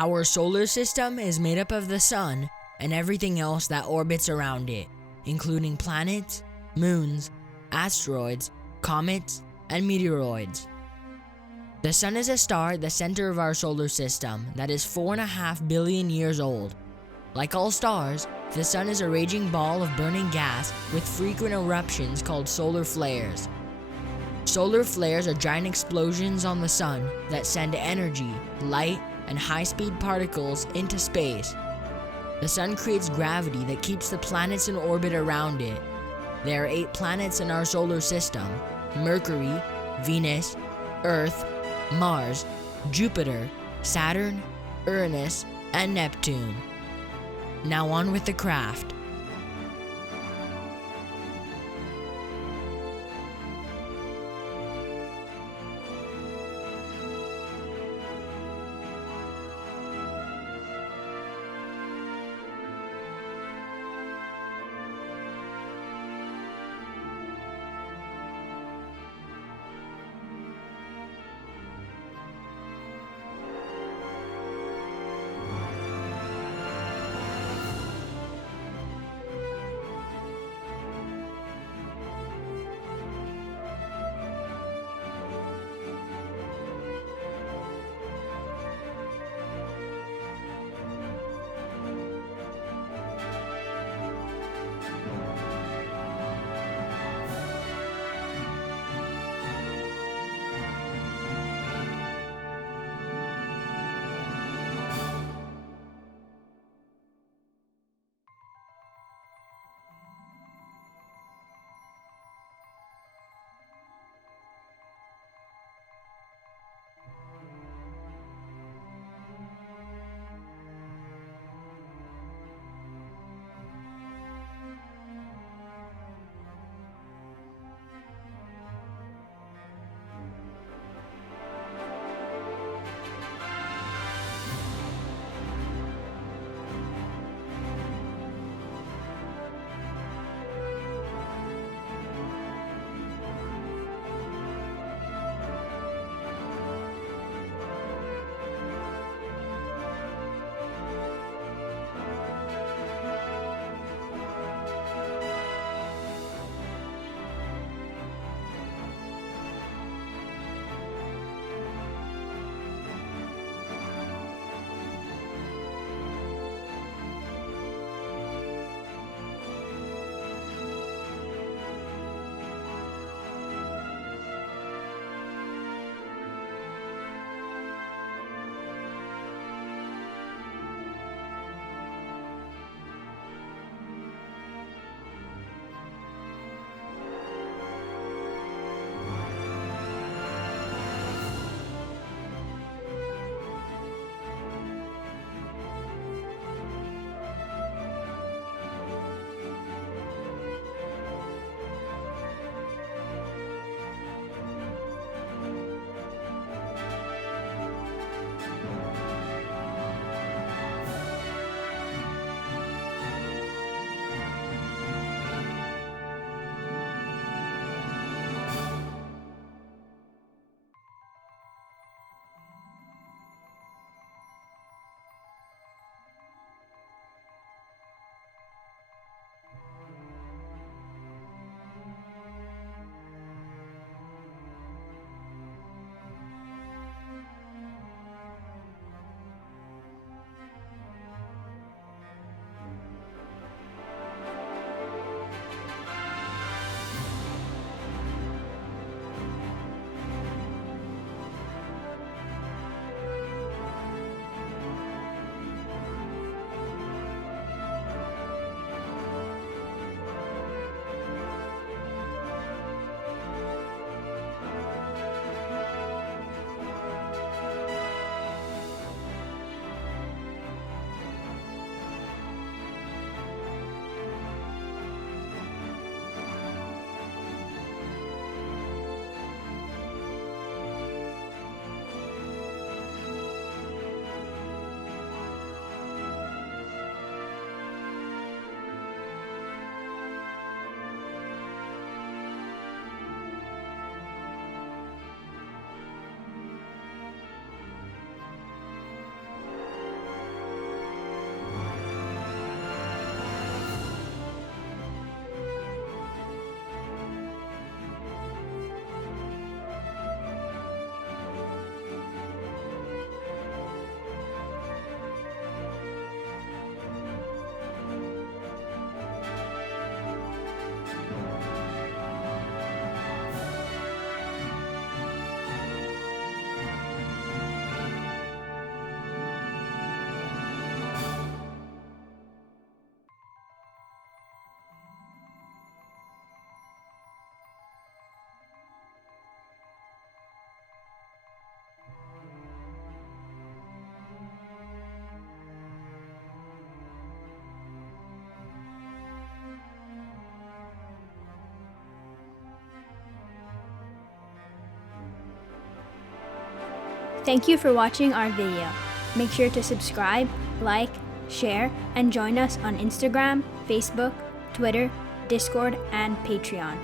Our solar system is made up of the sun and everything else that orbits around it, including planets, moons, asteroids, comets, and meteoroids. The sun is a star at the center of our solar system that is 4.5 billion years old. Like all stars, the sun is a raging ball of burning gas with frequent eruptions called solar flares. Solar flares are giant explosions on the sun that send energy, light, and high-speed particles into space. The sun creates gravity that keeps the planets in orbit around it. There are 8 planets in our solar system: Mercury, Venus, Earth, Mars, Jupiter, Saturn, Uranus, and Neptune. Now on with the craft. Thank you for watching our video. Make sure to subscribe, like, share, and join us on Instagram, Facebook, Twitter, Discord, and Patreon.